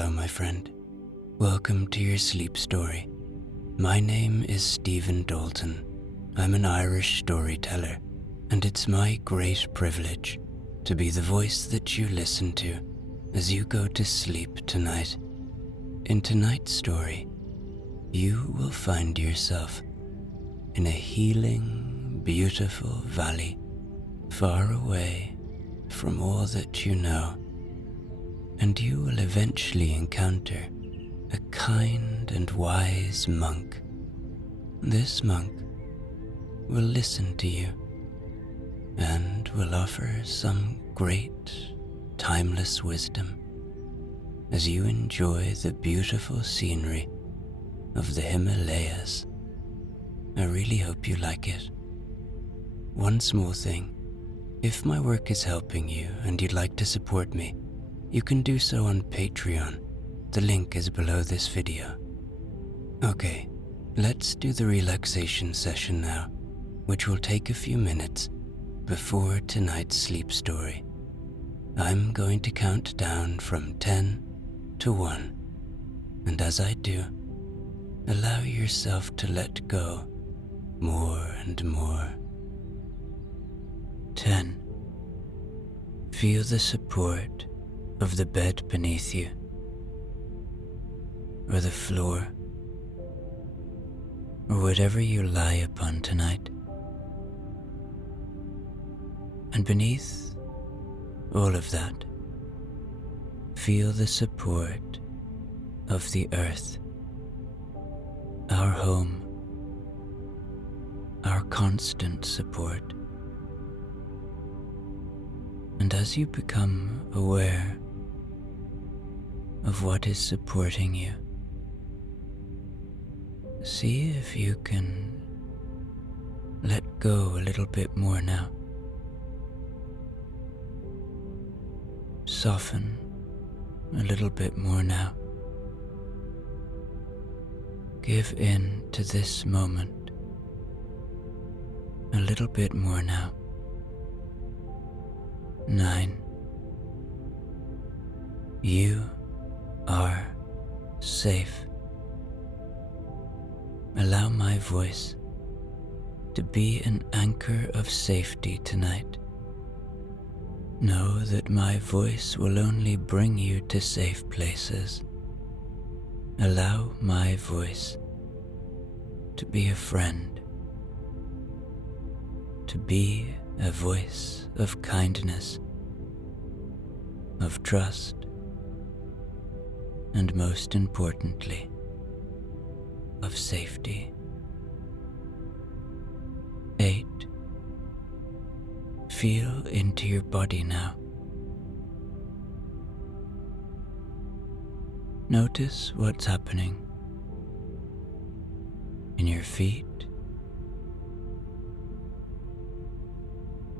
Hello, my friend. Welcome to your sleep story. My name is Stephen Dalton. I'm an Irish storyteller, and it's my great privilege to be the voice that you listen to as you go to sleep tonight. In tonight's story, you will find yourself in a healing, beautiful valley far away from all that you know, and you will eventually encounter a kind and wise monk. This monk will listen to you and will offer some great, timeless wisdom as you enjoy the beautiful scenery of the Himalayas. I really hope you like it. One small thing, if my work is helping you and you'd like to support me, you can do so on Patreon. The link is below this video. Okay, let's do the relaxation session now, which will take a few minutes before tonight's sleep story. I'm going to count down from 10 to 1, and as I do, allow yourself to let go more and more. 10. Feel the support of the bed beneath you, or the floor, or whatever you lie upon tonight. And beneath all of that, feel the support of the earth, our home, our constant support. And as you become aware of what is supporting you, see if you can let go a little bit more now. Soften a little bit more now. Give in to this moment a little bit more now. 9. You are safe. Allow my voice to be an anchor of safety tonight. Know that my voice will only bring you to safe places. Allow my voice to be a friend, to be a voice of kindness, of trust, and most importantly, of safety. 8. Feel into your body now. Notice what's happening in your feet,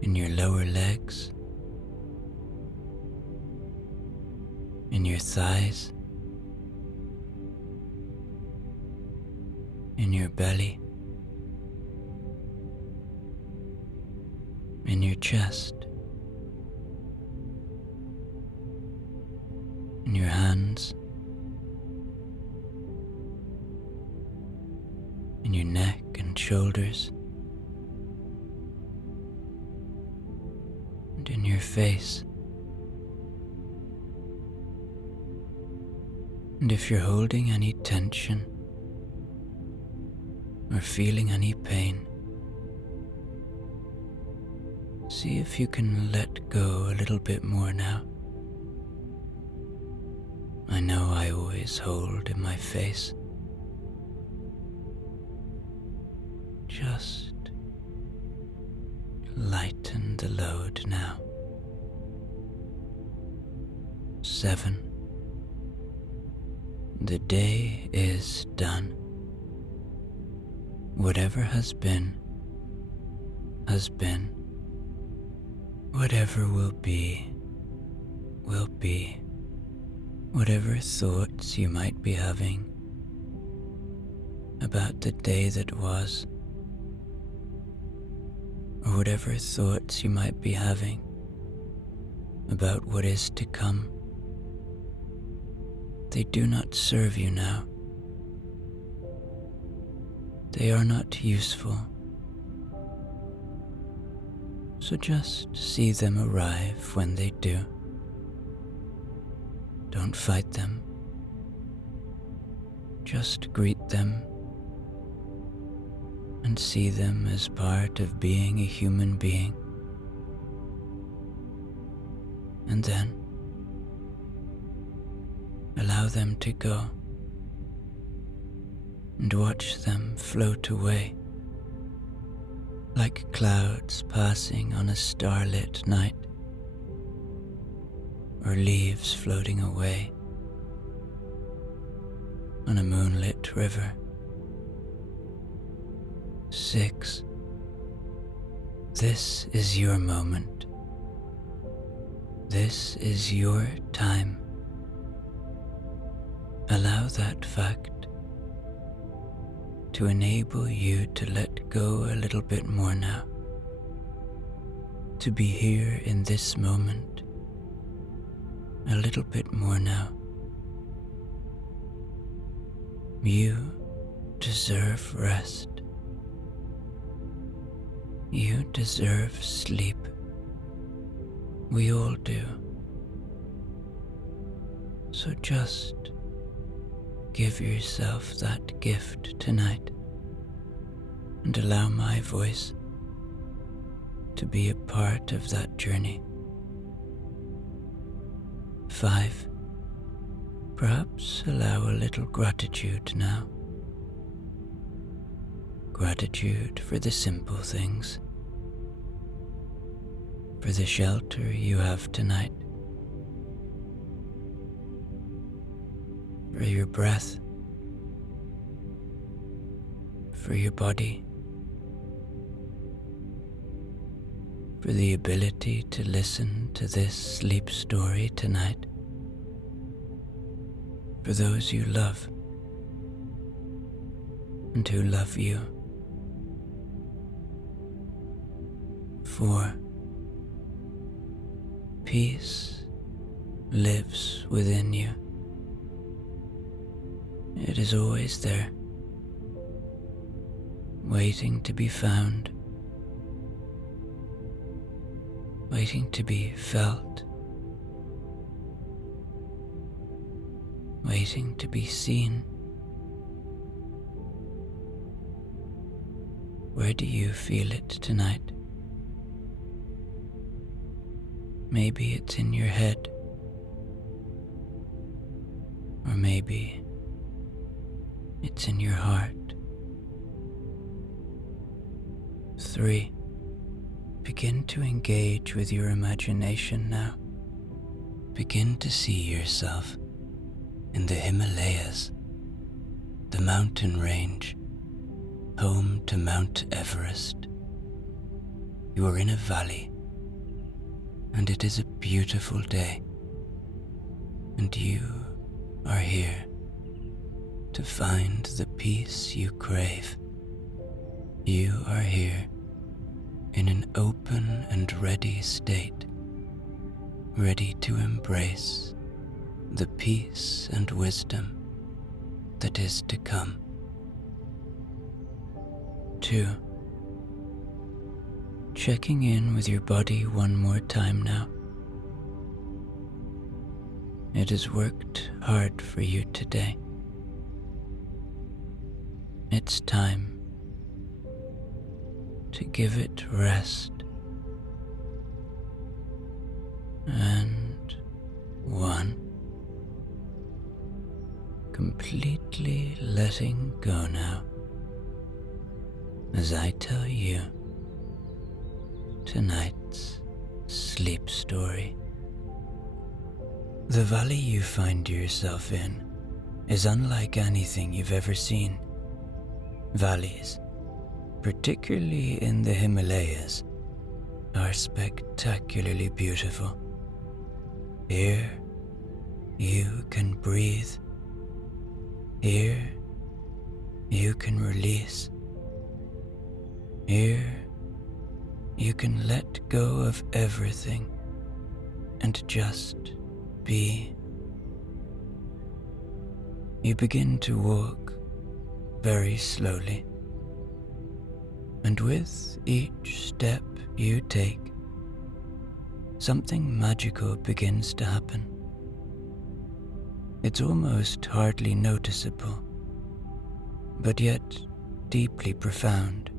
in your lower legs, in your thighs, in your belly, in your chest, in your hands, in your neck and shoulders, and in your face. And if you're holding any tension or feeling any pain, see if you can let go a little bit more now. I know I always hold in my face. Just lighten the load now. 7. The day is done. Whatever has been, has been. Whatever will be, will be. Whatever thoughts you might be having about the day that was, or whatever thoughts you might be having about what is to come, They do not serve you now. They are not useful. So just see them arrive when they do. Don't fight them. Just greet them and see them as part of being a human being. And then allow them to go and watch them float away like clouds passing on a starlit night, or leaves floating away on a moonlit river. 6. This is your moment. This is your time. Allow that fact to enable you to let go a little bit more now, to be here in this moment a little bit more now. You deserve rest. You deserve sleep. We all do. So just give yourself that gift tonight and allow my voice to be a part of that journey. 5. Perhaps allow a little gratitude now. Gratitude for the simple things, for the shelter you have tonight, for your breath, for your body, for the ability to listen to this sleep story tonight, for those you love and who love you. 4. Peace lives within you. It is always there, waiting to be found, waiting to be felt, waiting to be seen. Where do you feel it tonight? Maybe it's in your head, or maybe it's in your heart. 3. Begin to engage with your imagination now. Begin to see yourself in the Himalayas, the mountain range, home to Mount Everest. You are in a valley, and it is a beautiful day, and you are here to find the peace you crave. You are here in an open and ready state, ready to embrace the peace and wisdom that is to come. 2. Checking in with your body one more time now. It has worked hard for you today. It's time to give it rest. And 1. Completely letting go now as I tell you tonight's sleep story. The valley you find yourself in is unlike anything you've ever seen. Valleys, particularly in the Himalayas, are spectacularly beautiful. Here, you can breathe. Here, you can release. Here, you can let go of everything and just be. You begin to walk very slowly, and with each step you take, something magical begins to happen. It's almost hardly noticeable, but yet deeply profound.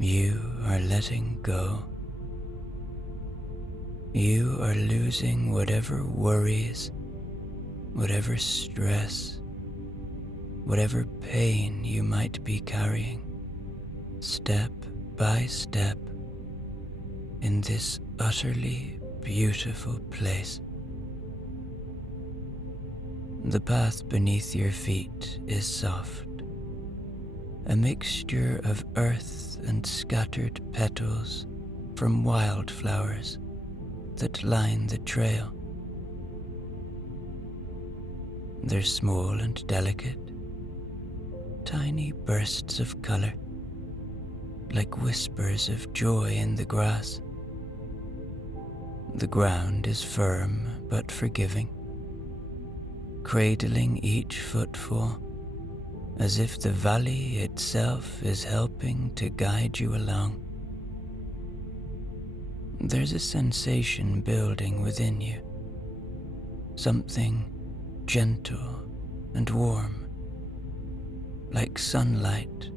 You are letting go. You are losing whatever worries, whatever stress, whatever pain you might be carrying, step by step, in this utterly beautiful place. The path beneath your feet is soft, a mixture of earth and scattered petals from wildflowers that line the trail. They're small and delicate, tiny bursts of color, like whispers of joy in the grass. The ground is firm but forgiving, cradling each footfall as if the valley itself is helping to guide you along. There's a sensation building within you, something gentle and warm, like sunlight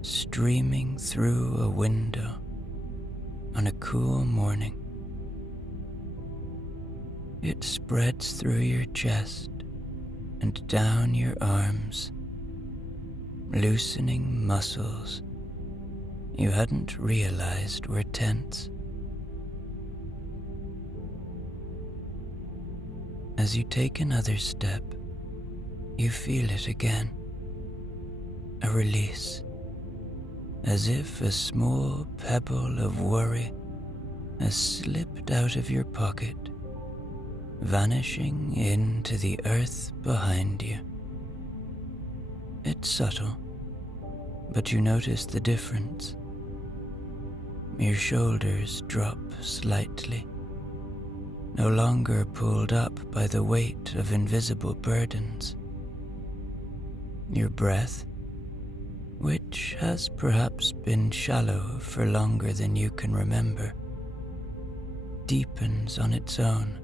streaming through a window on a cool morning. It spreads through your chest and down your arms, loosening muscles you hadn't realized were tense. As you take another step, you feel it again, a release, as if a small pebble of worry has slipped out of your pocket, vanishing into the earth behind you. It's subtle, but you notice the difference. Your shoulders drop slightly, no longer pulled up by the weight of invisible burdens. Your breath, which has perhaps been shallow for longer than you can remember, deepens on its own.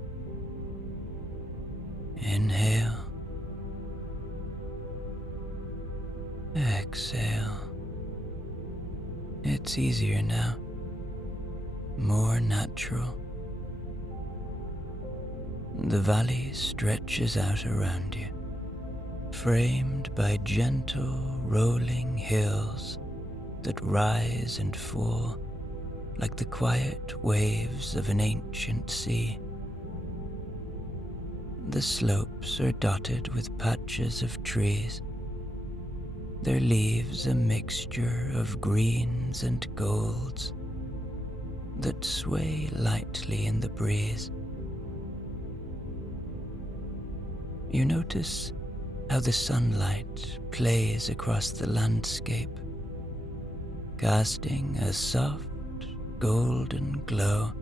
Inhale. Exhale. It's easier now, more natural. The valley stretches out around you, framed by gentle rolling hills that rise and fall like the quiet waves of an ancient sea. The slopes are dotted with patches of trees, their leaves a mixture of greens and golds that sway lightly in the breeze. You notice how the sunlight plays across the landscape, casting a soft golden glow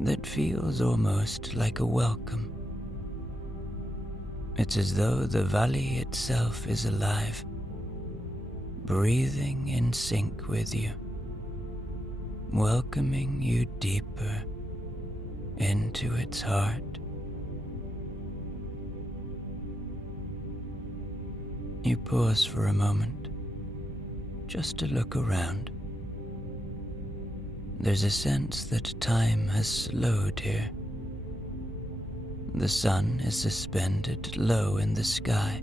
that feels almost like a welcome. It's as though the valley itself is alive, breathing in sync with you, welcoming you deeper into its heart. You pause for a moment, just to look around. There's a sense that time has slowed here. The sun is suspended low in the sky,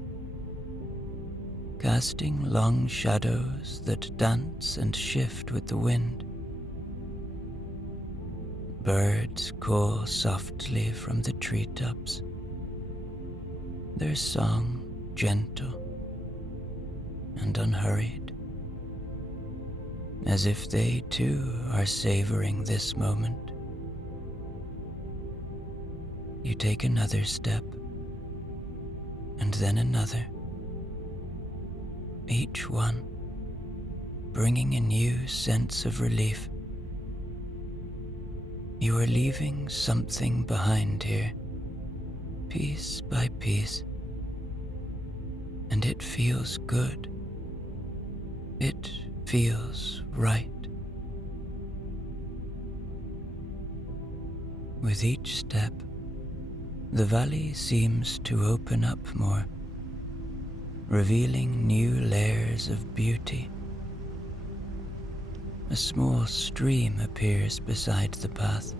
casting long shadows that dance and shift with the wind. Birds call softly from the treetops, their song gentle and unhurried, as if they too are savoring this moment. You take another step, and then another, each one bringing a new sense of relief. You are leaving something behind here, piece by piece, and it feels good. It feels right. With each step, the valley seems to open up more, revealing new layers of beauty. A small stream appears beside the path,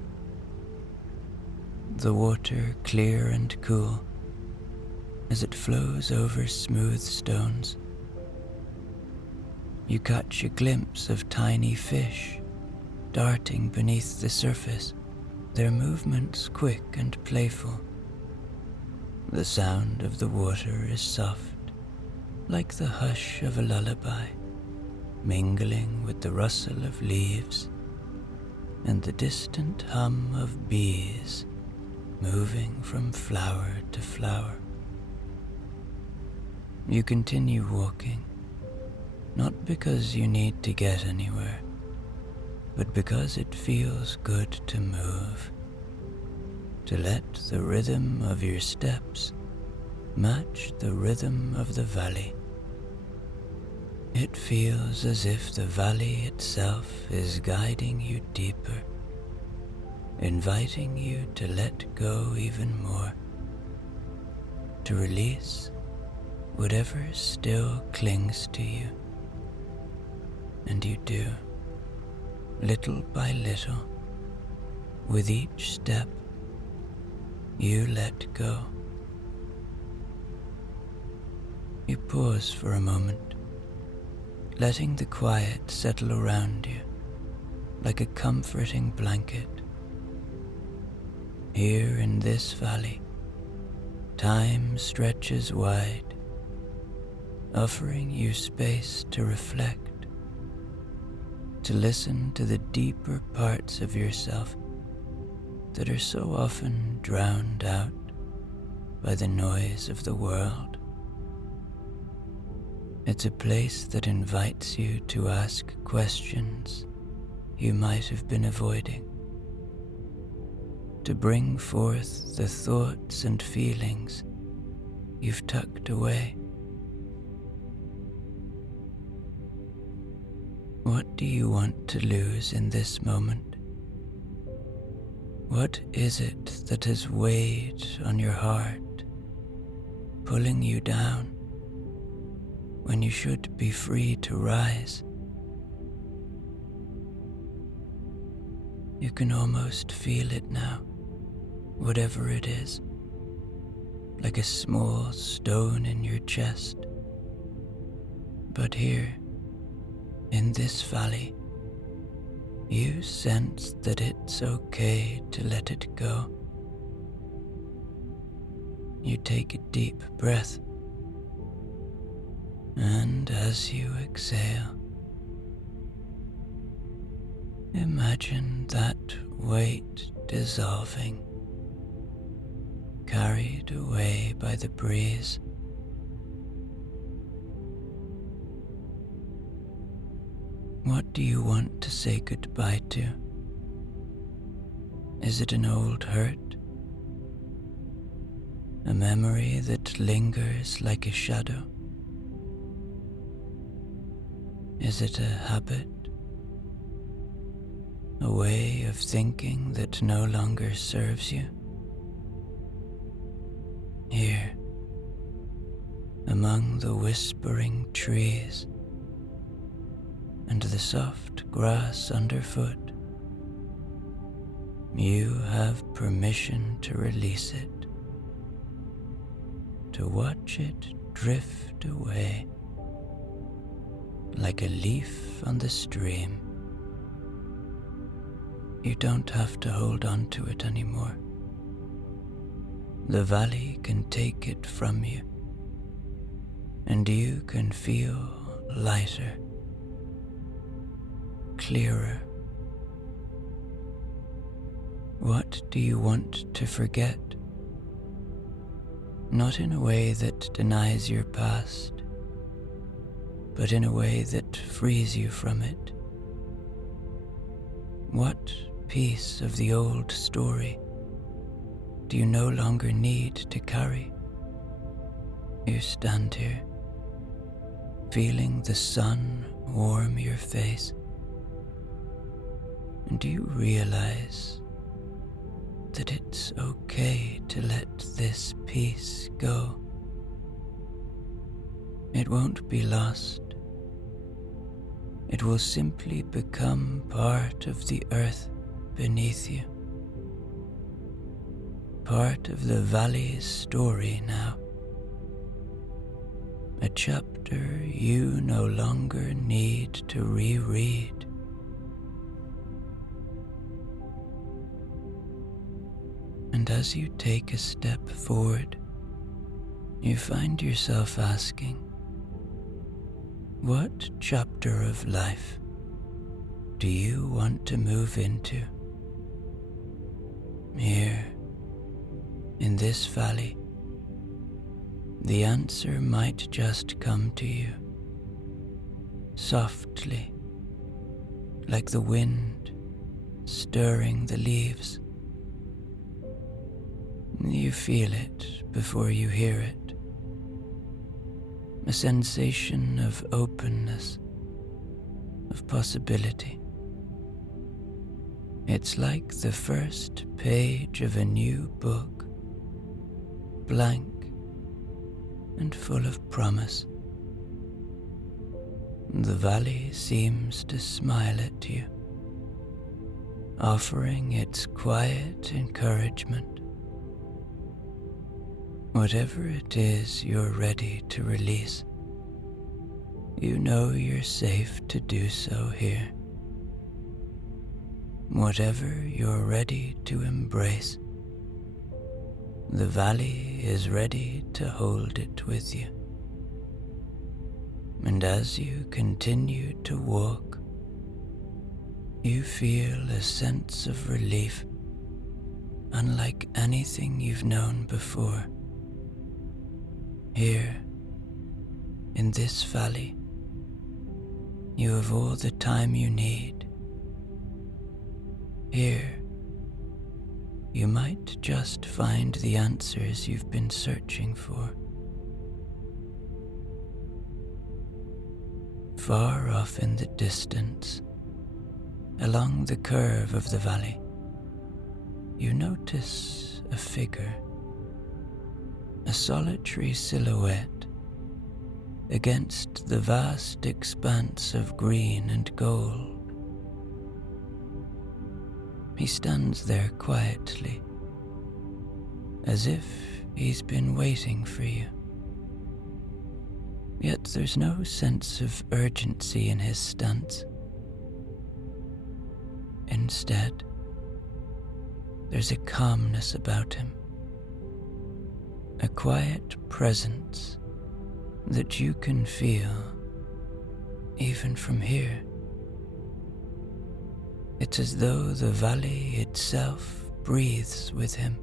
the water clear and cool as it flows over smooth stones. You catch a glimpse of tiny fish darting beneath the surface, their movements quick and playful. The sound of the water is soft, like the hush of a lullaby, mingling with the rustle of leaves and the distant hum of bees moving from flower to flower. You continue walking, not because you need to get anywhere, but because it feels good to move, to let the rhythm of your steps match the rhythm of the valley. It feels as if the valley itself is guiding you deeper, inviting you to let go even more, to release whatever still clings to you. And you do, little by little, with each step, you let go. You pause for a moment, letting the quiet settle around you like a comforting blanket. Here in this valley, time stretches wide, offering you space to reflect, to listen to the deeper parts of yourself that are so often drowned out by the noise of the world. It's a place that invites you to ask questions you might have been avoiding, to bring forth the thoughts and feelings you've tucked away. What do you want to lose in this moment? What is it that has weighed on your heart, pulling you down when you should be free to rise? You can almost feel it now, whatever it is, like a small stone in your chest. But here, in this valley, you sense that it's okay to let it go. You take a deep breath, and as you exhale, imagine that weight dissolving, carried away by the breeze. What do you want to say goodbye to? Is it an old hurt? A memory that lingers like a shadow? Is it a habit? A way of thinking that no longer serves you? Here, among the whispering trees and the soft grass underfoot, you have permission to release it, to watch it drift away like a leaf on the stream. You don't have to hold on to it anymore. The valley can take it from you, and you can feel lighter, clearer. What do you want to forget? Not in a way that denies your past, but in a way that frees you from it. What piece of the old story do you no longer need to carry? You stand here, feeling the sun warm your face. And do you realize that it's okay to let this peace go? It won't be lost. It will simply become part of the earth beneath you. Part of the valley's story now. A chapter you no longer need to reread. And as you take a step forward, you find yourself asking, what chapter of life do you want to move into? Here, in this valley, the answer might just come to you, softly, like the wind stirring the leaves. You feel it before you hear it. A sensation of openness, of possibility. It's like the first page of a new book, blank and full of promise. The valley seems to smile at you, offering its quiet encouragement. Whatever it is you're ready to release, you know you're safe to do so here. Whatever you're ready to embrace, the valley is ready to hold it with you. And as you continue to walk, you feel a sense of relief unlike anything you've known before. Here, in this valley, you have all the time you need. Here, you might just find the answers you've been searching for. Far off in the distance, along the curve of the valley, you notice a figure, a solitary silhouette against the vast expanse of green and gold. He stands there quietly, as if he's been waiting for you. Yet there's no sense of urgency in his stance. Instead, there's a calmness about him, a quiet presence that you can feel even from here. It's as though the valley itself breathes with him,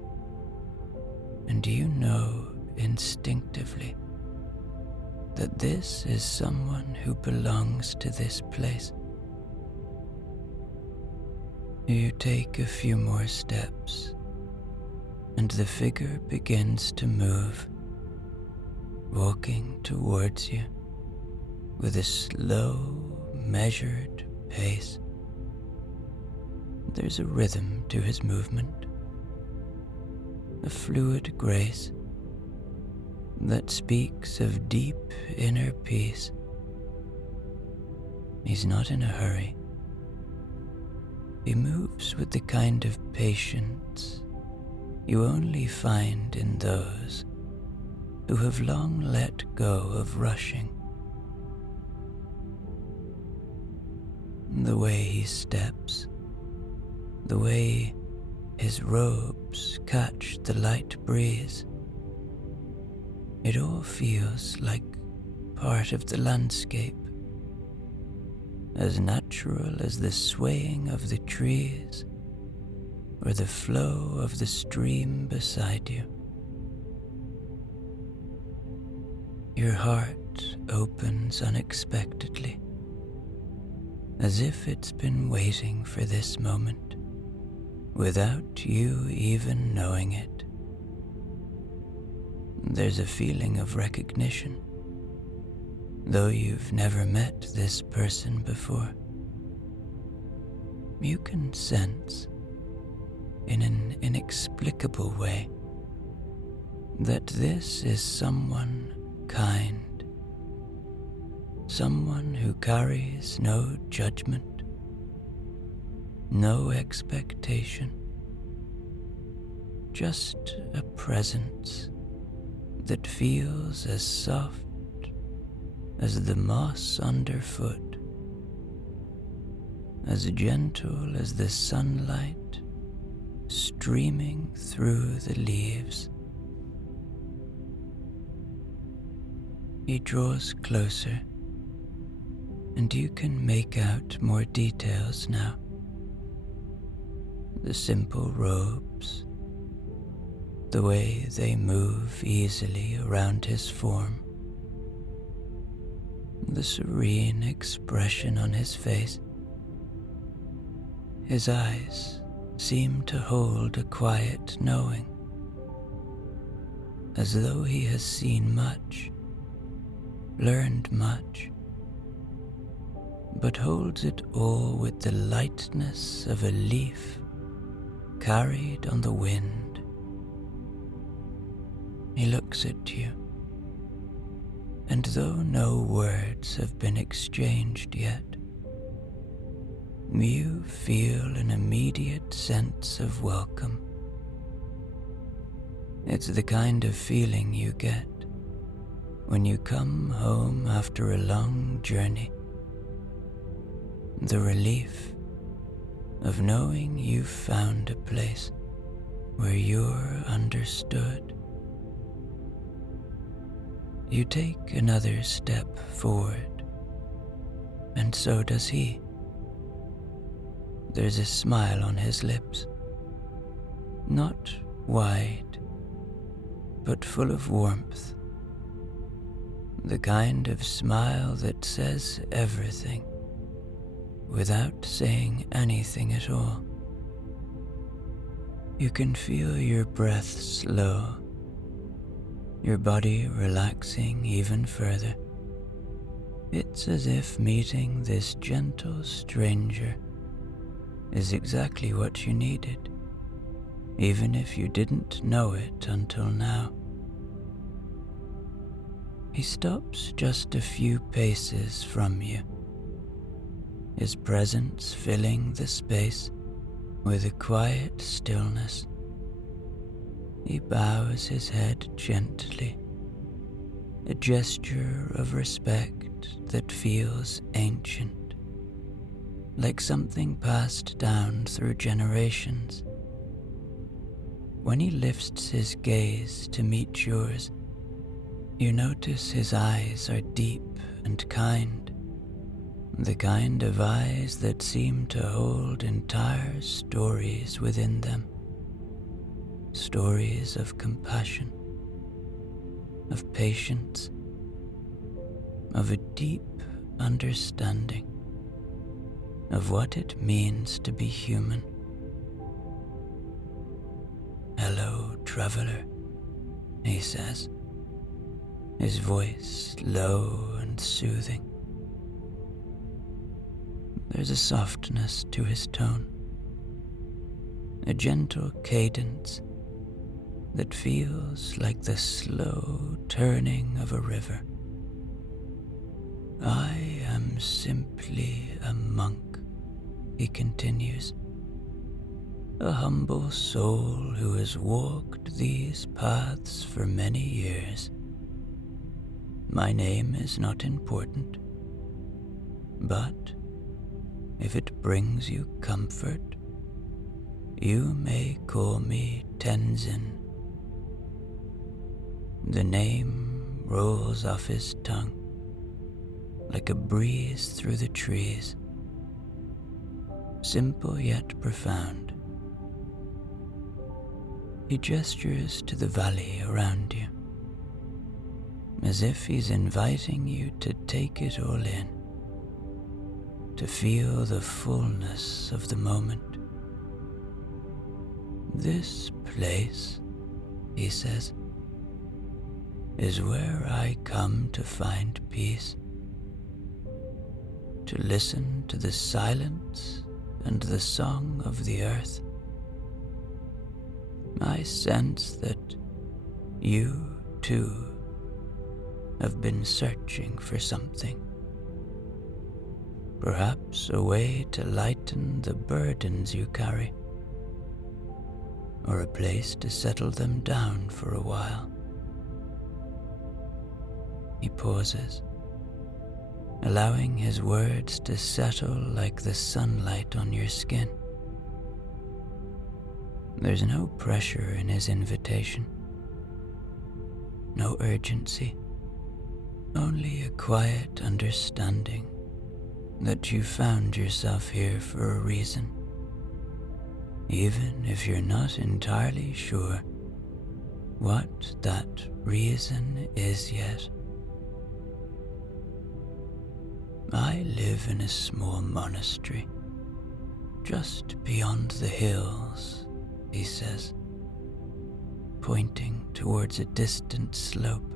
and you know instinctively that this is someone who belongs to this place. You take a few more steps, and the figure begins to move, walking towards you with a slow, measured pace. There's a rhythm to his movement, a fluid grace that speaks of deep inner peace. He's not in a hurry. He moves with the kind of patience you only find in those who have long let go of rushing. The way he steps, the way his robes catch the light breeze, it all feels like part of the landscape, as natural as the swaying of the trees or the flow of the stream beside you. Your heart opens unexpectedly, as if it's been waiting for this moment, without you even knowing it. There's a feeling of recognition, though you've never met this person before. You can sense, in an inexplicable way, that this is someone kind, someone who carries no judgment, no expectation, just a presence that feels as soft as the moss underfoot, as gentle as the sunlight streaming through the leaves. He draws closer, and you can make out more details now. The simple robes, the way they move easily around his form, the serene expression on his face. His eyes seem to hold a quiet knowing, as though he has seen much, learned much, but holds it all with the lightness of a leaf carried on the wind. He looks at you, and though no words have been exchanged yet, you feel an immediate sense of welcome. It's the kind of feeling you get when you come home after a long journey. The relief of knowing you've found a place where you're understood. You take another step forward, and so does he. There's a smile on his lips, not wide, but full of warmth. The kind of smile that says everything without saying anything at all. You can feel your breath slow, your body relaxing even further. It's as if meeting this gentle stranger is exactly what you needed, even if you didn't know it until now. He stops just a few paces from you, his presence filling the space with a quiet stillness. He bows his head gently, a gesture of respect that feels ancient, like something passed down through generations. When he lifts his gaze to meet yours, you notice his eyes are deep and kind, the kind of eyes that seem to hold entire stories within them, stories of compassion, of patience, of a deep understanding of what it means to be human. "Hello, traveler," he says, his voice low and soothing. There's a softness to his tone, a gentle cadence that feels like the slow turning of a river. "I am simply a monk," he continues, "a humble soul who has walked these paths for many years. My name is not important, but if it brings you comfort, you may call me Tenzin." The name rolls off his tongue like a breeze through the trees, simple yet profound. He gestures to the valley around you, as if he's inviting you to take it all in, to feel the fullness of the moment. "This place," he says, "is where I come to find peace. to listen to the silence and the song of the earth. I sense that you, too, have been searching for something. Perhaps a way to lighten the burdens you carry, or a place to settle them down for a while. He pauses, allowing his words to settle like the sunlight on your skin. There's no pressure in his invitation, no urgency, only a quiet understanding that you found yourself here for a reason, even if you're not entirely sure what that reason is yet. I live in a small monastery, just beyond the hills, he says, pointing towards a distant slope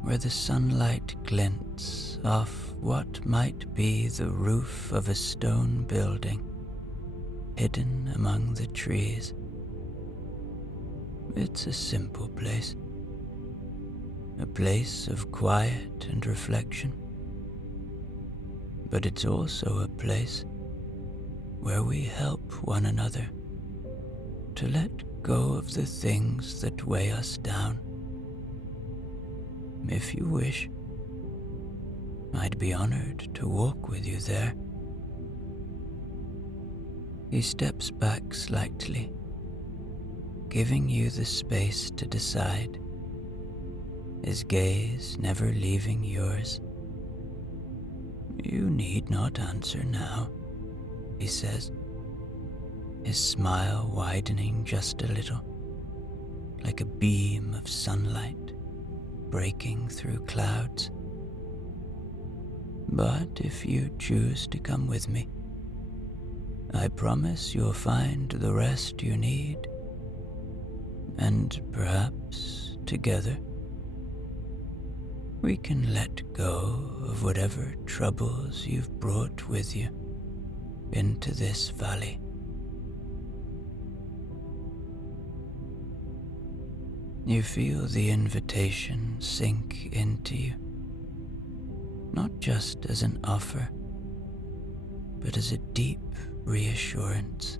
where the sunlight glints off what might be the roof of a stone building hidden among the trees. It's a simple place, a place of quiet and reflection, but it's also a place where we help one another to let go of the things that weigh us down. If you wish, I'd be honored to walk with you there. He steps back slightly, giving you the space to decide, his gaze never leaving yours. You need not answer now, he says, his smile widening just a little, like a beam of sunlight breaking through clouds. But if you choose to come with me, I promise you'll find the rest you need, and perhaps together we can let go of whatever troubles you've brought with you into this valley. You feel the invitation sink into you, not just as an offer, but as a deep reassurance.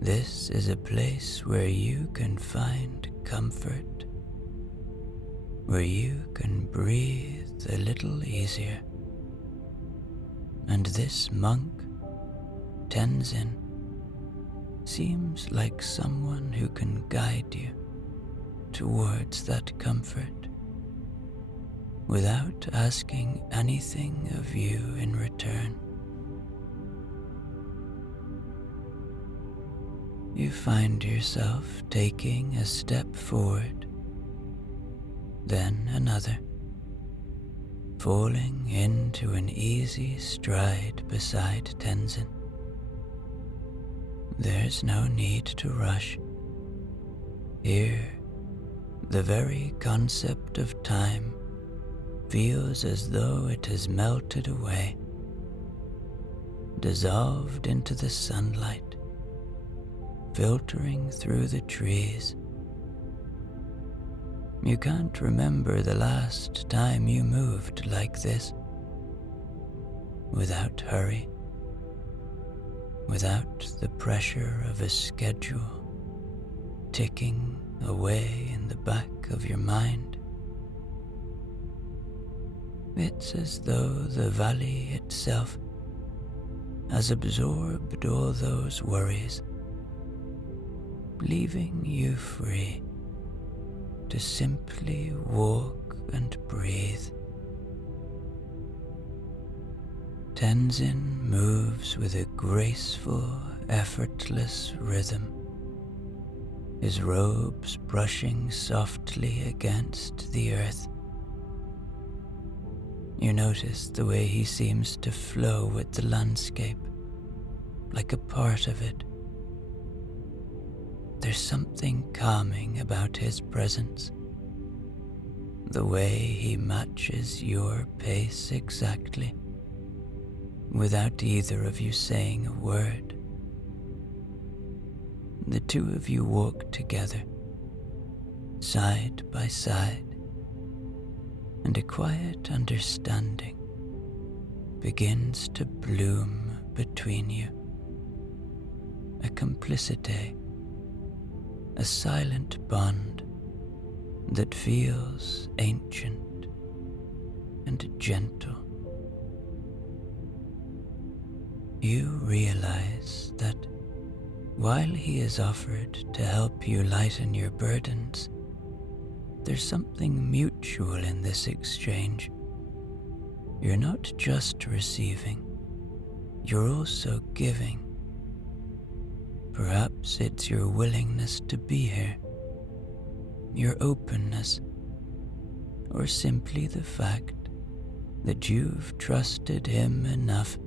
This is a place where you can find comfort, where you can breathe a little easier. And this monk, Tenzin, seems like someone who can guide you towards that comfort without asking anything of you in return. You find yourself taking a step forward, then another, falling into an easy stride beside Tenzin. There's no need to rush. Here, the very concept of time feels as though it has melted away, dissolved into the sunlight, filtering through the trees. You can't remember the last time you moved like this, without hurry, without the pressure of a schedule ticking away in the back of your mind. It's as though the valley itself has absorbed all those worries, leaving you free to simply walk and breathe. Tenzin moves with a graceful, effortless rhythm, his robes brushing softly against the earth. You notice the way he seems to flow with the landscape, like a part of it. There's something calming about his presence, the way he matches your pace exactly, without either of you saying a word. The two of you walk together, side by side, and a quiet understanding begins to bloom between you. A complicity, a silent bond that feels ancient and gentle. You realize that while he is offered to help you lighten your burdens, there's something mutual in this exchange. You're not just receiving, you're also giving. Perhaps it's your willingness to be here, your openness, or simply the fact that you've trusted him enough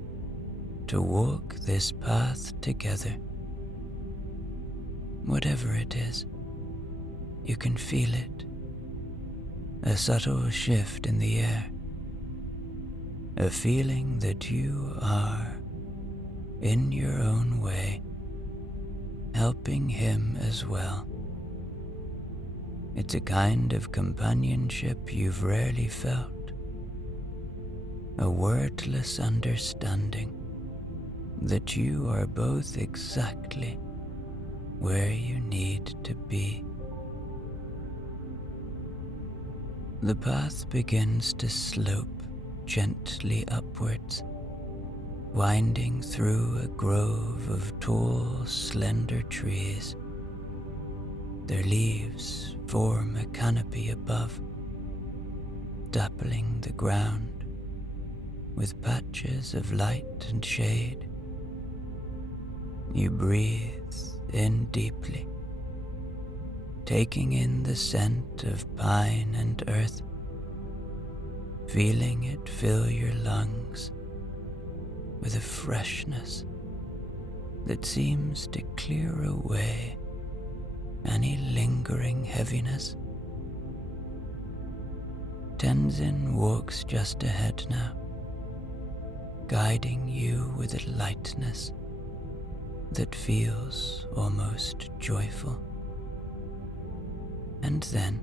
to walk this path together. Whatever it is, you can feel it. A subtle shift in the air. A feeling that you are, in your own way, helping him as well. It's a kind of companionship you've rarely felt. A wordless understanding that you are both exactly where you need to be. The path begins to slope gently upwards, winding through a grove of tall, slender trees. Their leaves form a canopy above, dappling the ground with patches of light and shade. You breathe in deeply, taking in the scent of pine and earth, feeling it fill your lungs with a freshness that seems to clear away any lingering heaviness. Tenzin walks just ahead now, guiding you with a lightness that feels almost joyful. And then,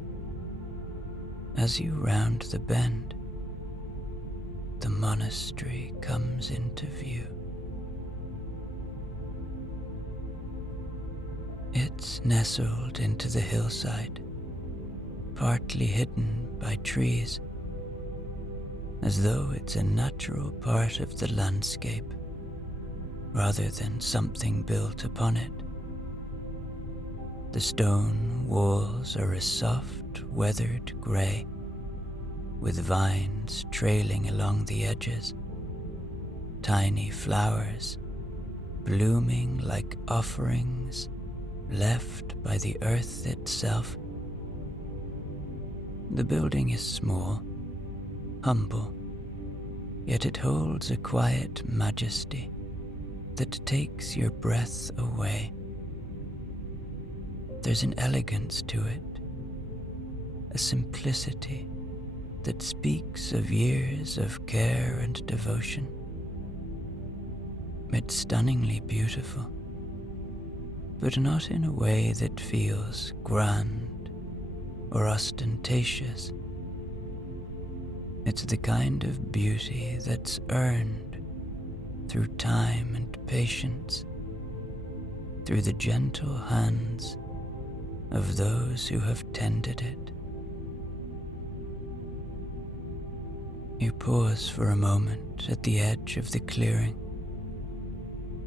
as you round the bend, the monastery comes into view. It's nestled into the hillside, partly hidden by trees, as though it's a natural part of the landscape, rather than something built upon it. The stone walls are a soft, weathered grey, with vines trailing along the edges, tiny flowers blooming like offerings left by the earth itself. The building is small, humble, yet it holds a quiet majesty that takes your breath away. There's an elegance to it, a simplicity that speaks of years of care and devotion. It's stunningly beautiful, but not in a way that feels grand or ostentatious. It's the kind of beauty that's earned through time and patience, through the gentle hands of those who have tended it. You pause for a moment at the edge of the clearing,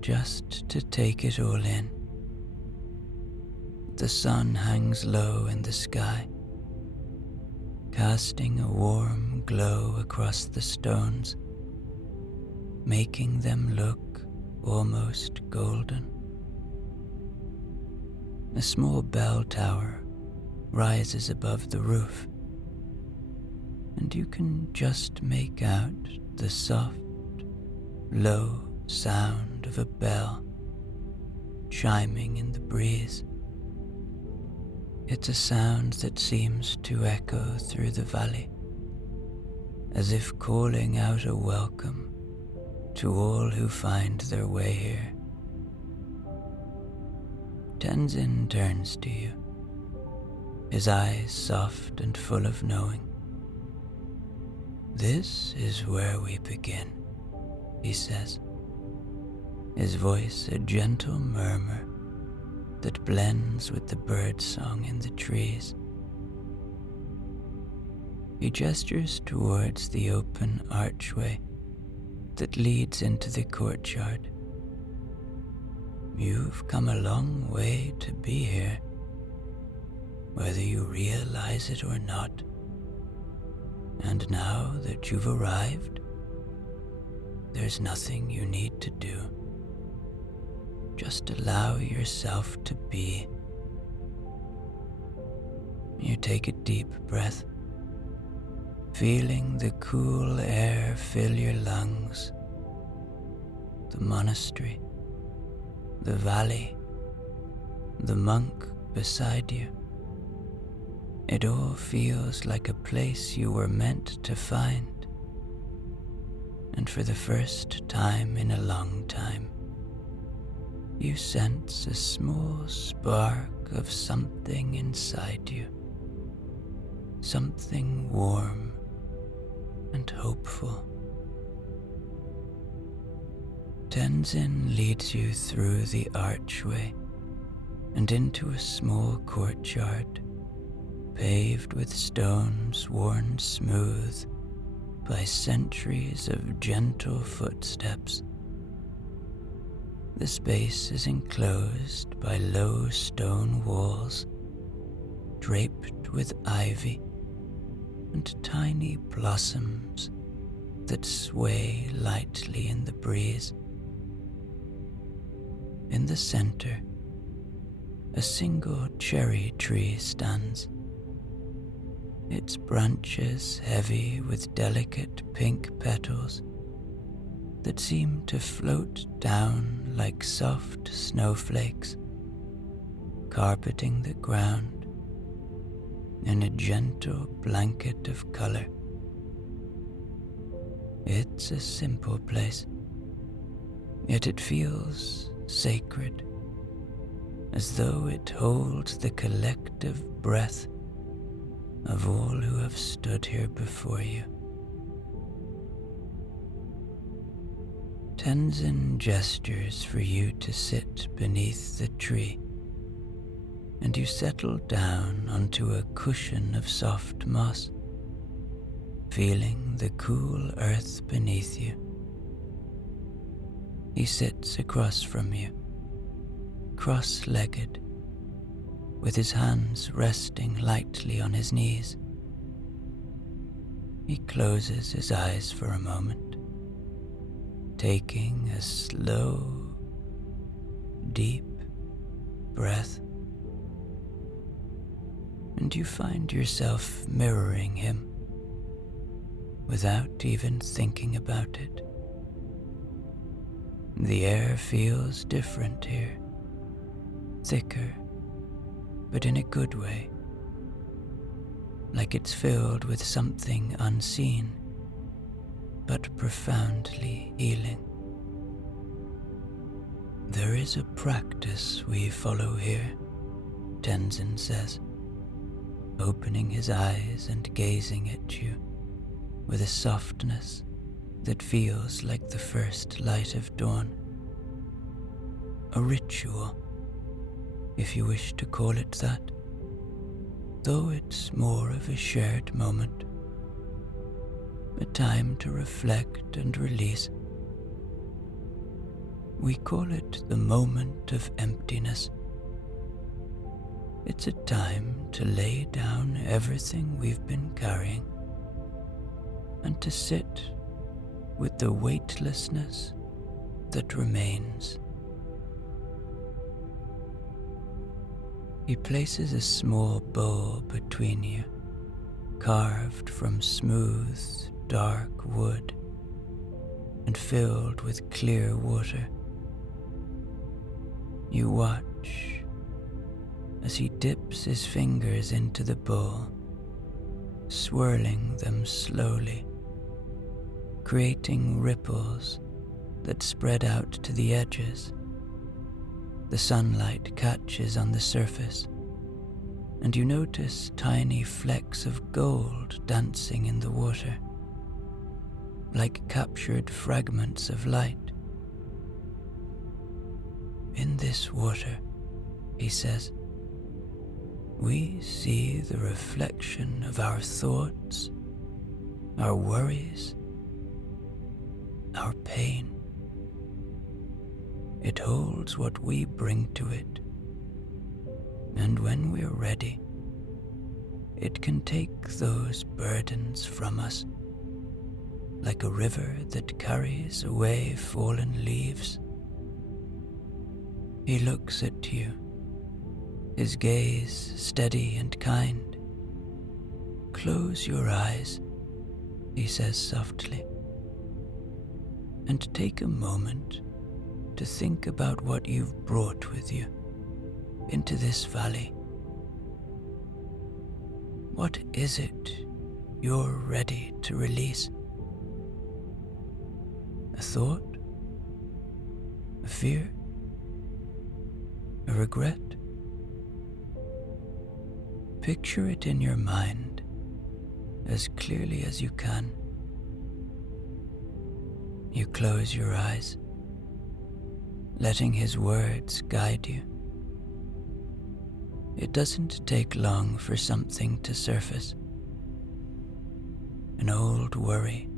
just to take it all in. The sun hangs low in the sky, casting a warm glow across the stones, making them look almost golden. A small bell tower rises above the roof, and you can just make out the soft, low sound of a bell chiming in the breeze. It's a sound that seems to echo through the valley, as if calling out a welcome to all who find their way here. Tenzin turns to you, his eyes soft and full of knowing. "This is where we begin," he says, his voice a gentle murmur that blends with the bird song in the trees. He gestures towards the open archway that leads into the courtyard. "You've come a long way to be here, whether you realize it or not. And now that you've arrived, there's nothing you need to do. Just allow yourself to be." You take a deep breath, feeling the cool air fill your lungs. The monastery, the valley, the monk beside you. It all feels like a place you were meant to find. And for the first time in a long time, you sense a small spark of something inside you. Something warm and hopeful. Tenzin leads you through the archway and into a small courtyard, paved with stones worn smooth by centuries of gentle footsteps. The space is enclosed by low stone walls, draped with ivy and tiny blossoms that sway lightly in the breeze. In the center, a single cherry tree stands, its branches heavy with delicate pink petals that seem to float down like soft snowflakes, carpeting the ground in a gentle blanket of color. It's a simple place, yet it feels sacred, as though it holds the collective breath of all who have stood here before you. Tenzin gestures for you to sit beneath the tree, and you settle down onto a cushion of soft moss, feeling the cool earth beneath you. He sits across from you, cross-legged, with his hands resting lightly on his knees. He closes his eyes for a moment, taking a slow, deep breath, and you find yourself mirroring him without even thinking about it. The air feels different here, thicker, but in a good way, like it's filled with something unseen, but profoundly healing. "There is a practice we follow here," Tenzin says, opening his eyes and gazing at you with a softness that feels like the first light of dawn. A ritual, if you wish to call it that, though it's more of a shared moment, a time to reflect and release. We call it the moment of emptiness. It's a time to lay down everything we've been carrying and to sit with the weightlessness that remains. He places a small bowl between you, carved from smooth, dark wood and filled with clear water. You watch as he dips his fingers into the bowl, swirling them slowly, creating ripples that spread out to the edges. The sunlight catches on the surface, and you notice tiny flecks of gold dancing in the water, like captured fragments of light. In this water, he says, we see the reflection of our thoughts, our worries, our pain. It holds what we bring to it, and when we're ready, it can take those burdens from us, like a river that carries away fallen leaves. He looks at you, his gaze steady and kind. Close your eyes, he says softly, and take a moment to think about what you've brought with you into this valley. What is it you're ready to release? A thought? A fear? A regret? Picture it in your mind as clearly as you can. You close your eyes, letting his words guide you. It doesn't take long for something to surface. An old worry,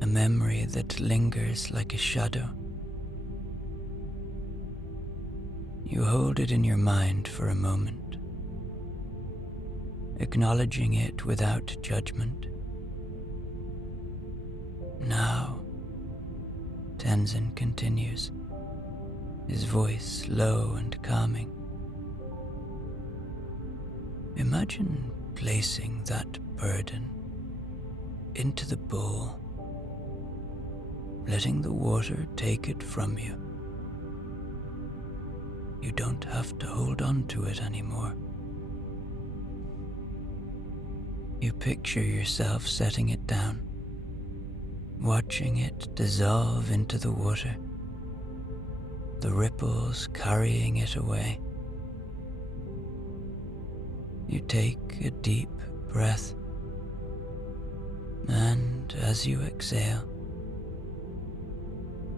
a memory that lingers like a shadow. You hold it in your mind for a moment, acknowledging it without judgment. Now, Tenzin continues, his voice low and calming. Imagine placing that burden into the bowl, letting the water take it from you. You don't have to hold on to it anymore. You picture yourself setting it down, watching it dissolve into the water, the ripples carrying it away. You take a deep breath, and as you exhale,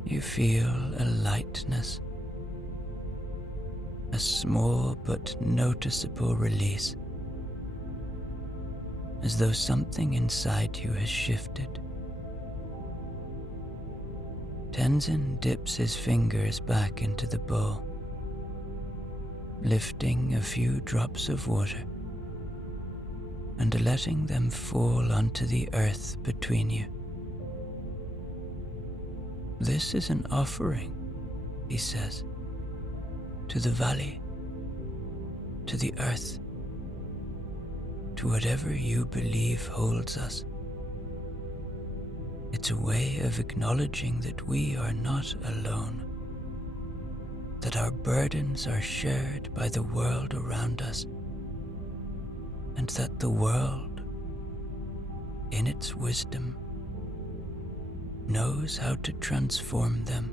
you feel a lightness, a small but noticeable release, as though something inside you has shifted. Tenzin dips his fingers back into the bowl, lifting a few drops of water and letting them fall onto the earth between you. This is an offering, he says, to the valley, to the earth, to whatever you believe holds us. It's a way of acknowledging that we are not alone, that our burdens are shared by the world around us, and that the world, in its wisdom, knows how to transform them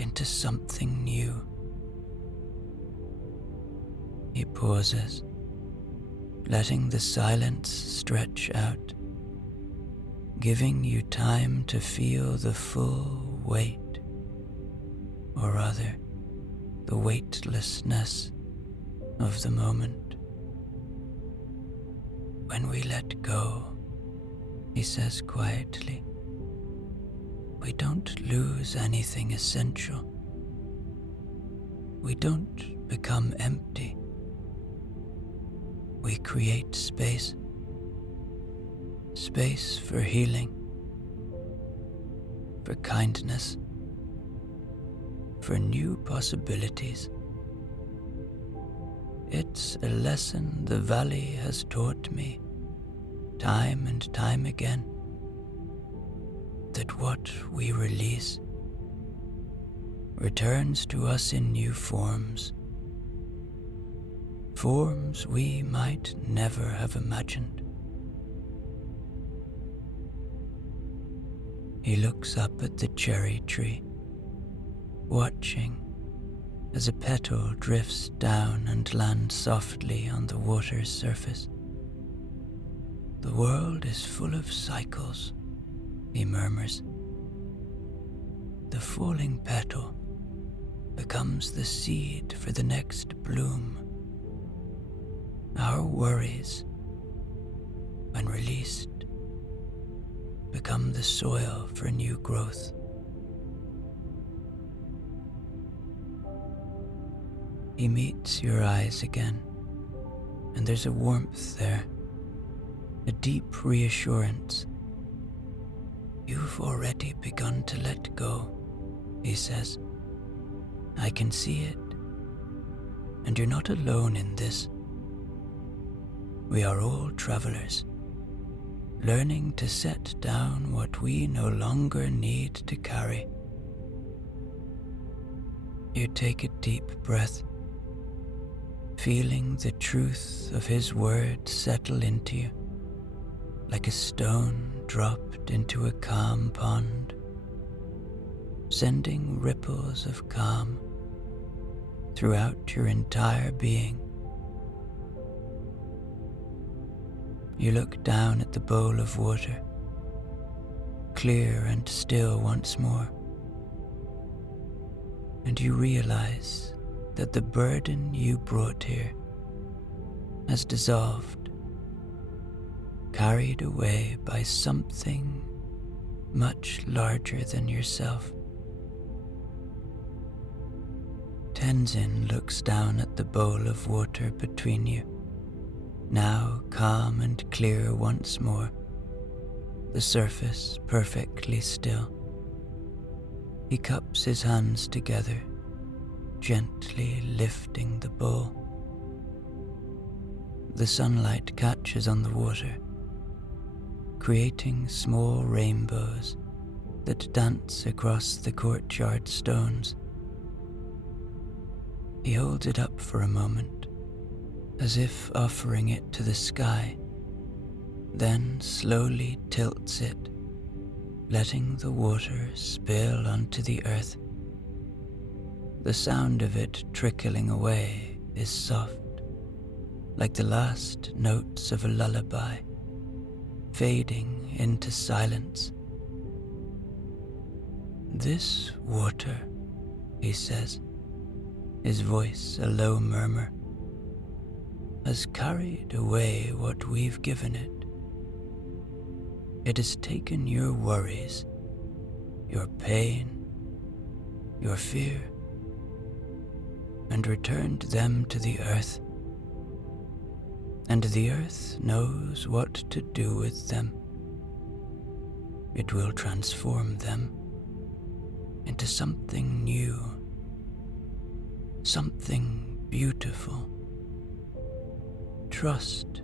into something new. He pauses, letting the silence stretch out, giving you time to feel the full weight, or rather, the weightlessness of the moment. When we let go, he says quietly, we don't lose anything essential. We don't become empty. We create space. Space for healing, for kindness, for new possibilities. It's a lesson the valley has taught me time and time again, that what we release returns to us in new forms, forms we might never have imagined. He looks up at the cherry tree, watching as a petal drifts down and lands softly on the water's surface. The world is full of cycles, he murmurs. The falling petal becomes the seed for the next bloom. Our worries, when released, become the soil for new growth. He meets your eyes again, and there's a warmth there, a deep reassurance. You've already begun to let go, he says. I can see it, and you're not alone in this. We are all travelers, learning to set down what we no longer need to carry. You take a deep breath, feeling the truth of his words settle into you, like a stone dropped into a calm pond, sending ripples of calm throughout your entire being. You look down at the bowl of water, clear and still once more, and you realize that the burden you brought here has dissolved, carried away by something much larger than yourself. Tenzin looks down at the bowl of water between you, now calm and clear once more, the surface perfectly still. He cups his hands together, gently lifting the bowl. The sunlight catches on the water, creating small rainbows that dance across the courtyard stones. He holds it up for a moment, as if offering it to the sky, then slowly tilts it, letting the water spill onto the earth. The sound of it trickling away is soft, like the last notes of a lullaby, fading into silence. This water, he says, his voice a low murmur, has carried away what we've given it. It has taken your worries, your pain, your fear, and returned them to the earth. And the earth knows what to do with them. It will transform them into something new, something beautiful. Trust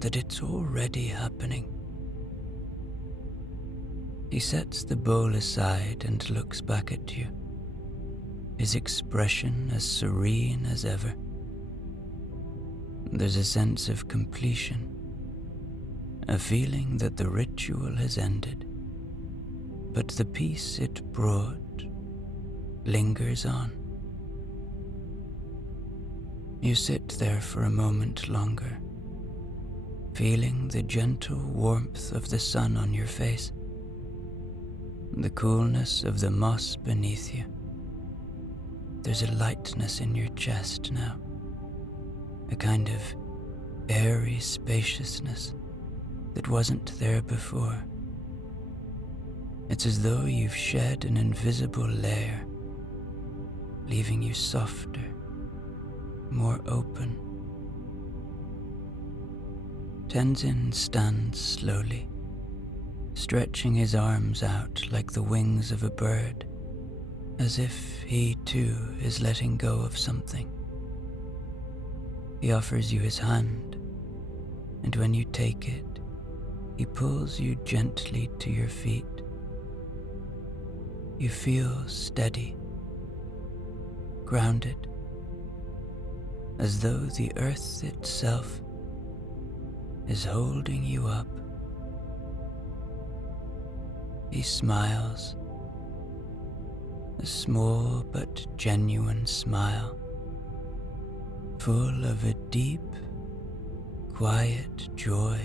that it's already happening. He sets the bowl aside and looks back at you, his expression as serene as ever. There's a sense of completion, a feeling that the ritual has ended, but the peace it brought lingers on. You sit there for a moment longer, feeling the gentle warmth of the sun on your face, the coolness of the moss beneath you. There's a lightness in your chest now, a kind of airy spaciousness that wasn't there before. It's as though you've shed an invisible layer, leaving you softer, more open. Tenzin stands slowly, stretching his arms out like the wings of a bird, as if he too is letting go of something. He offers you his hand, and when you take it, he pulls you gently to your feet. You feel steady, grounded, as though the earth itself is holding you up. He smiles, a small but genuine smile, full of a deep, quiet joy.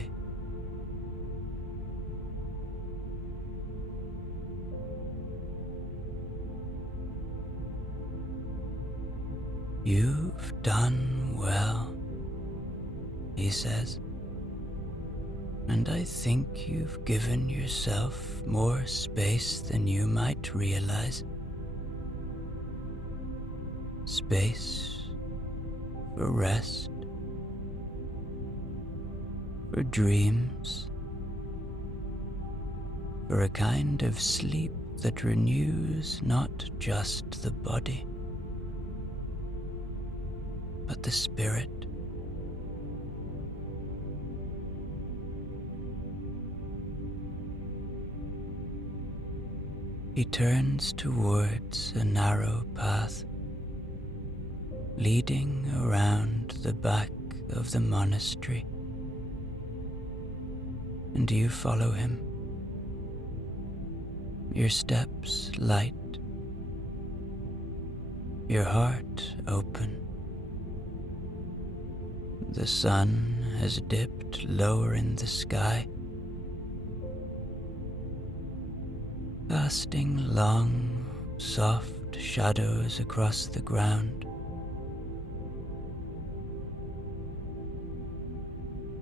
You've done well, he says, and I think you've given yourself more space than you might realize. Space for rest, for dreams, for a kind of sleep that renews not just the body, but the spirit. He turns towards a narrow path leading around the back of the monastery, and you follow him, your steps light, your heart open. The sun has dipped lower in the sky, casting long, soft shadows across the ground.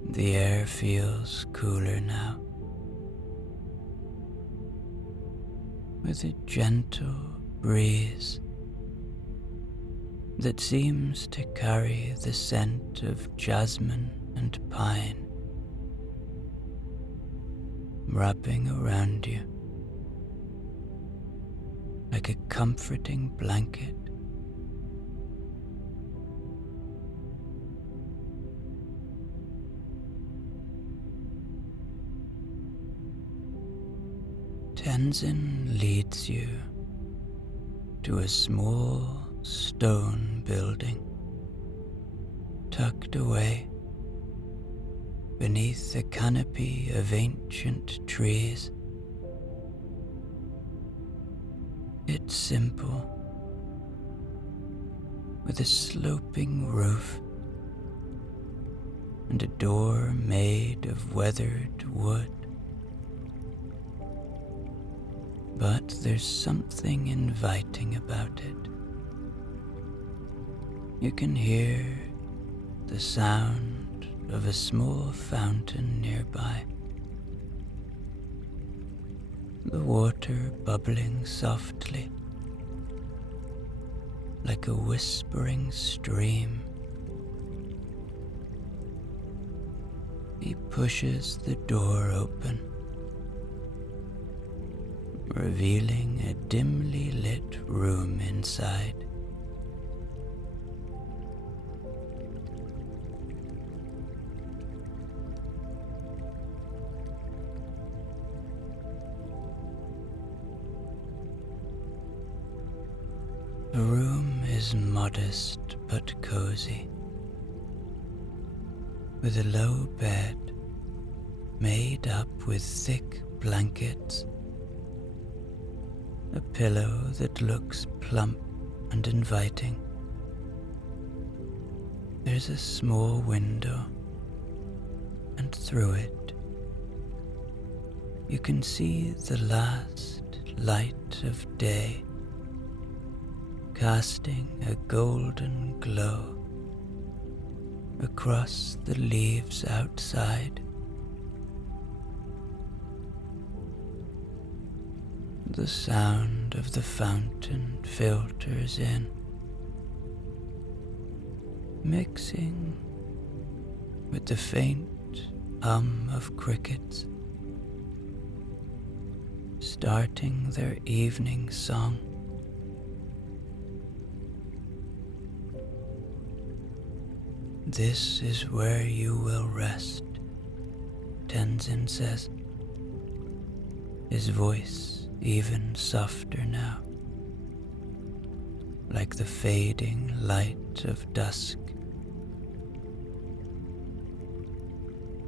The air feels cooler now, with a gentle breeze that seems to carry the scent of jasmine and pine, wrapping around you like a comforting blanket. Tenzin leads you to a small stone building tucked away beneath a canopy of ancient trees. It's simple, with a sloping roof and a door made of weathered wood. But there's something inviting about it. You can hear the sound of a small fountain nearby, the water bubbling softly like a whispering stream. He pushes the door open, revealing a dimly lit room inside. The room is modest but cozy, with a low bed made up with thick blankets, a pillow that looks plump and inviting. There's a small window, and through it you can see the last light of day, casting a golden glow across the leaves outside. The sound of the fountain filters in, mixing with the faint hum of crickets, starting their evening song. This is where you will rest, Tenzin says, his voice even softer now, like the fading light of dusk.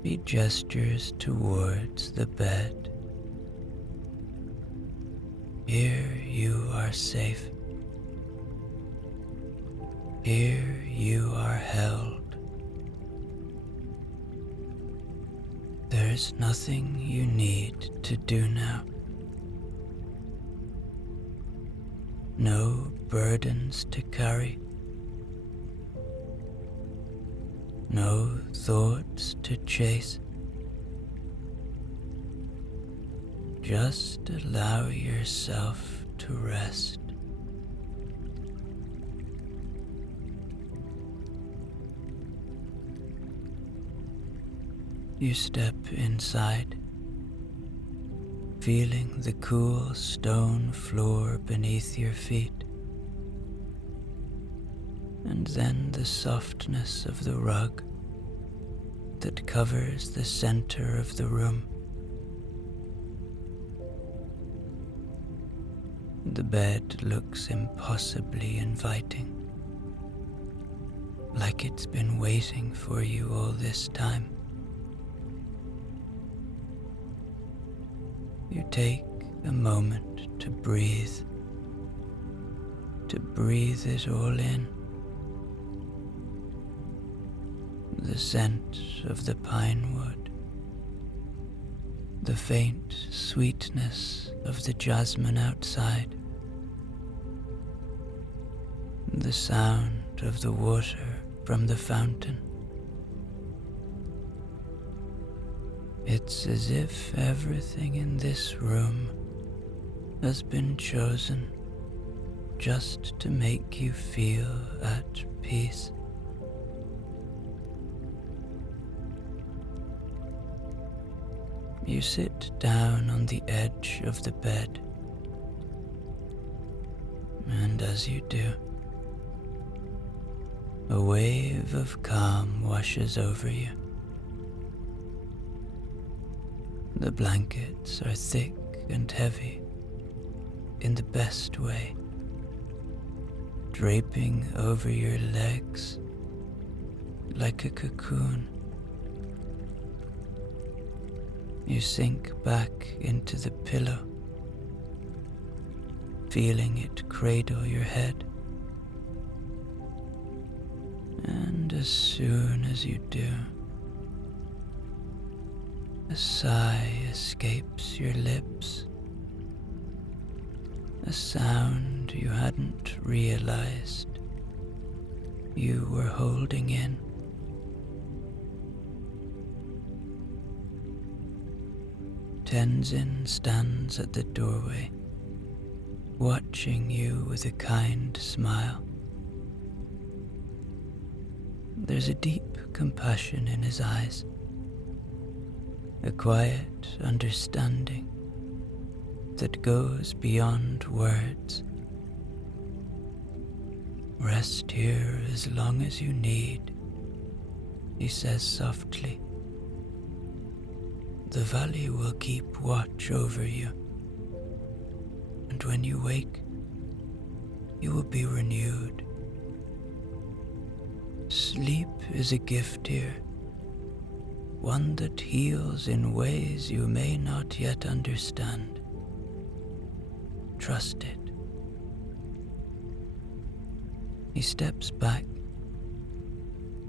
He gestures towards the bed, Here you are safe. Here you are held. There's nothing you need to do now. No burdens to carry. No thoughts to chase. Just allow yourself to rest. You step inside, feeling the cool stone floor beneath your feet, and then the softness of the rug that covers the center of the room. The bed looks impossibly inviting, like it's been waiting for you all this time. You take a moment to breathe it all in. The scent of the pine wood, the faint sweetness of the jasmine outside, the sound of the water from the fountain. It's as if everything in this room has been chosen just to make you feel at peace. You sit down on the edge of the bed, and as you do, a wave of calm washes over you. The blankets are thick and heavy in the best way, draping over your legs like a cocoon. You sink back into the pillow, feeling it cradle your head. And as soon as you do, a sigh escapes your lips, a sound you hadn't realized you were holding in. Tenzin stands at the doorway, watching you with a kind smile. There's a deep compassion in his eyes, a quiet understanding that goes beyond words. Rest here as long as you need, he says softly. The valley will keep watch over you, and when you wake, you will be renewed. Sleep is a gift here, one that heals in ways you may not yet understand. Trust it. He steps back,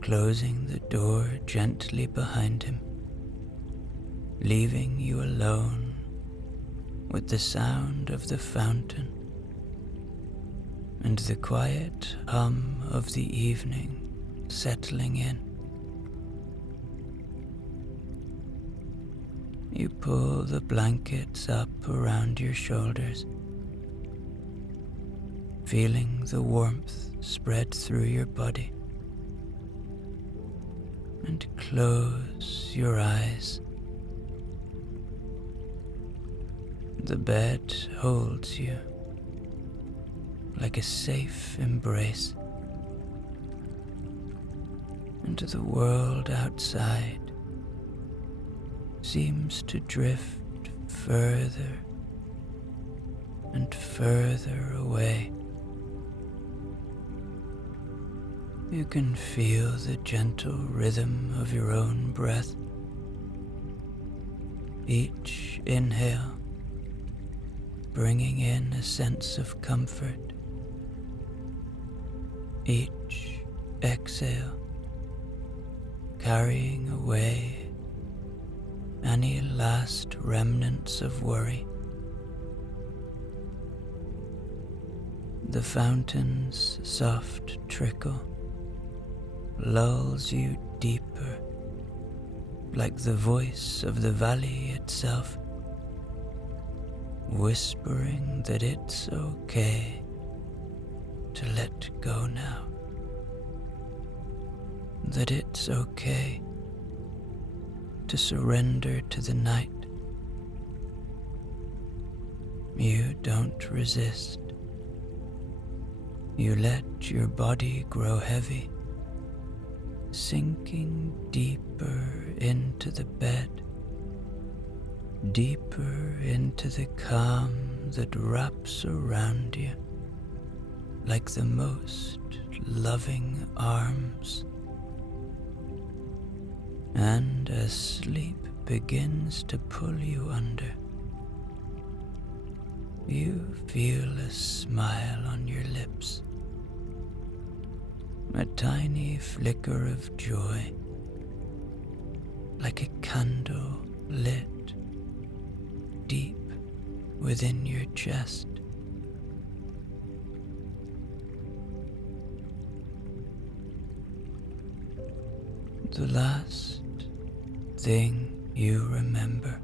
closing the door gently behind him, leaving you alone with the sound of the fountain and the quiet hum of the evening settling in. You pull the blankets up around your shoulders, feeling the warmth spread through your body, and close your eyes. The bed holds you like a safe embrace, and the world outside seems to drift further and further away. You can feel the gentle rhythm of your own breath. Each inhale bringing in a sense of comfort. Each exhale carrying away any last remnants of worry. The fountain's soft trickle lulls you deeper, like the voice of the valley itself, whispering that it's okay to let go now, that it's okay to surrender to the night. You don't resist. You let your body grow heavy, sinking deeper into the bed, deeper into the calm that wraps around you like the most loving arms. And as sleep begins to pull you under, you feel a smile on your lips, a tiny flicker of joy, like a candle lit deep within your chest. The last thing you remember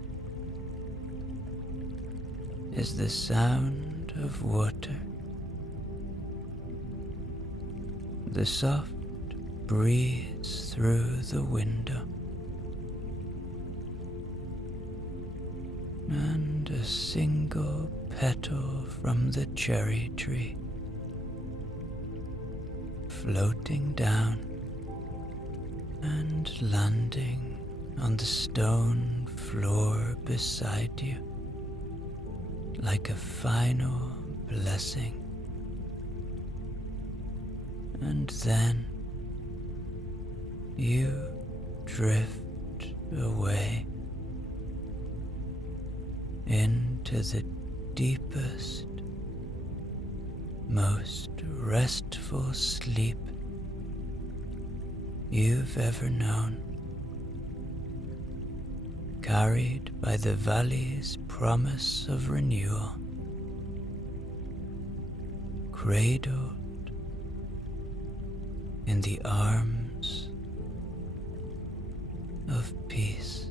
is the sound of water, the soft breeze through the window, and a single petal from the cherry tree floating down and landing on the stone floor beside you like a final blessing. And then you drift away into the deepest, most restful sleep you've ever known, carried by the valley's promise of renewal, cradled in the arms of peace.